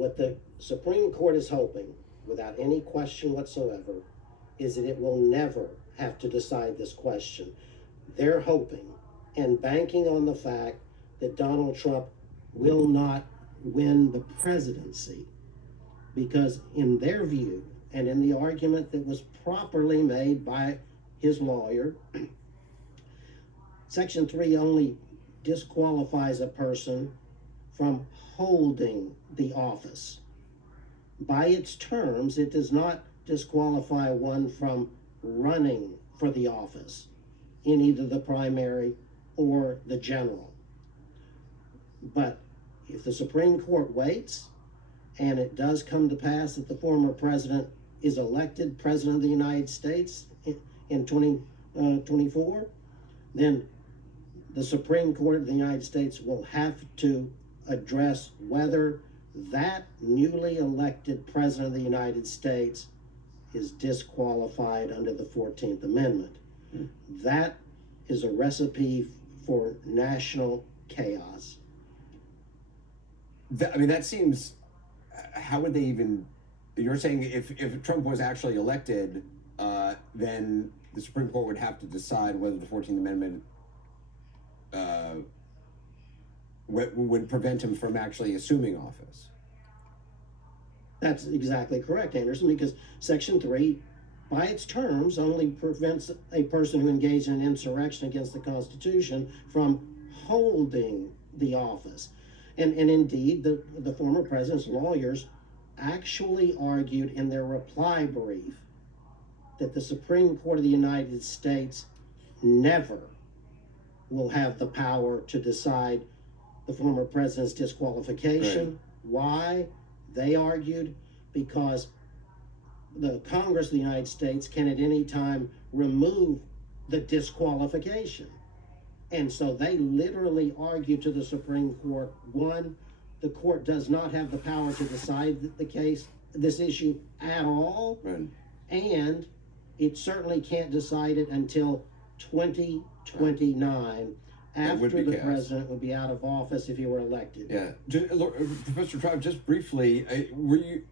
What the Supreme Court is hoping, without any question whatsoever, is that it will never have to decide this question. They're hoping and banking on the fact that Donald Trump will not win the presidency, because in their view, and in the argument that was properly made by his lawyer, Section 3 only disqualifies a person from holding the office. By its terms, it does not disqualify one from running for the office in either the primary or the general. But if the Supreme Court waits, and it does come to pass that the former president is elected President of the United States in 2024, then the Supreme Court of the United States will have to address whether that newly elected President of the United States is disqualified under the 14th Amendment. That is a recipe for national chaos. I mean, that seems, how would they even, you're saying if Trump was actually elected, then the Supreme Court would have to decide whether the 14th Amendment would prevent him from actually assuming office. That's exactly correct, Anderson, because Section 3, by its terms, only prevents a person who engaged in an insurrection against the Constitution from holding the office. And indeed, the former president's lawyers actually argued in their reply brief that the Supreme Court of the United States never will have the power to decide the former president's disqualification. Right. Why? They argued because the Congress of the United States can at any time remove the disqualification. And so they literally argued to the Supreme Court, one, the court does not have the power to decide this issue at all. Right. And it certainly can't decide it until 2029, after the president would be out of office if he were elected. Yeah. Professor Traub, just briefly, were you,